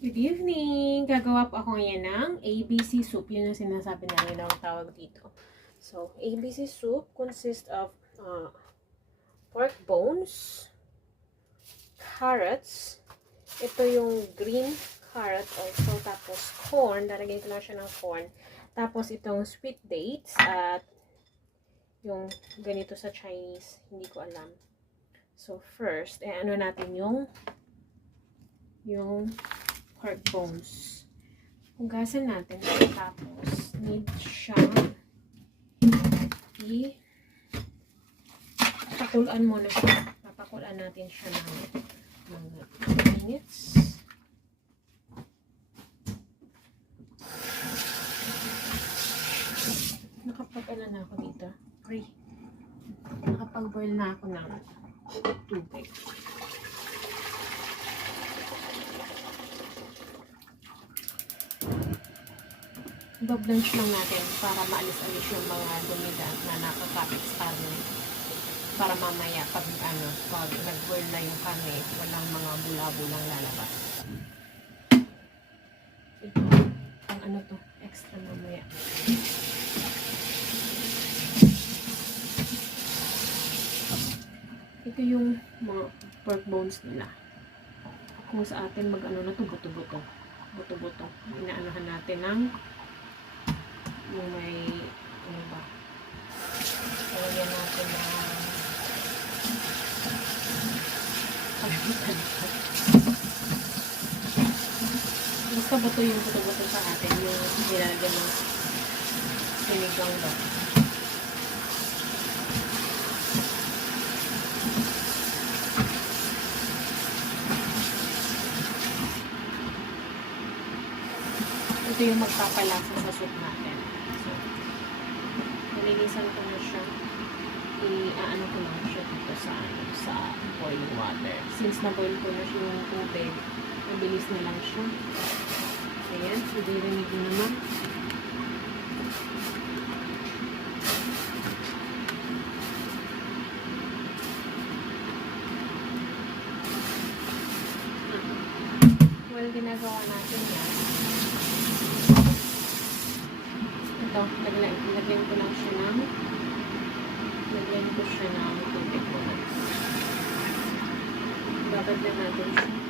Good evening! Gagawa po ako ngayon ng ABC soup. Yun yung sinasabi namin ang tawag dito. So, ABC soup consists of pork bones, carrots, ito yung green carrot also, tapos corn, lalagyan ko lang siya ng corn, tapos itong sweet dates, at yung ganito sa Chinese, hindi ko alam. So, first, ano natin yung pork bones. Hugasan natin. Tapos, need siyang pakulan muna siya. Papakulan natin siya ng mga 2 minutes. Nakapag-ala na ako dito. Nakapag-boil na ako ng tubig. Ibablanch lang natin para maalis-alis yung mga dumida na nakakapit sa karne. Para mamaya pag nag-boil na yung karne, walang mga bula-bulang lalabas. Ito, ang to, extra mamaya. Ito yung mga pork bones nila. Kung sa atin na to, buto-buto. Buto-buto. Inaanahan natin ng yung may talagyan natin ng basta buto yung buto-buto sa atin, yung nilalagyan ng sinigang ba. Ito yung magpapalasa sa soup natin. So, nililisan ko na siya. I-aano ko lang siya dito sa boiling water. Since na-boil ko na siya yung tubig, mabilis na lang siya. Ayan, sudirinig ko naman. Well, ginagawa natin yan. Ito, lagyan ko lang siya ng tubig muna. Babad na natin siya.